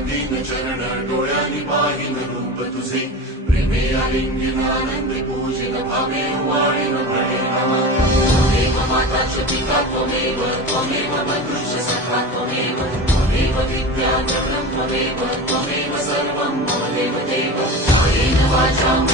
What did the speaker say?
दीन चरण डोळ्यांनी पाहिन रूप तुझे प्रेमे आलिंगन आनंदे पूजिन भावे वाळीन म्हणे नमः त्वमेव माता च पिता त्वमेव त्वमेव बन्धुश्च सखा त्वमेव त्वमेव विद्या धनं त्वमेव त्वमेव सर्वं मम देव कायेन वाचा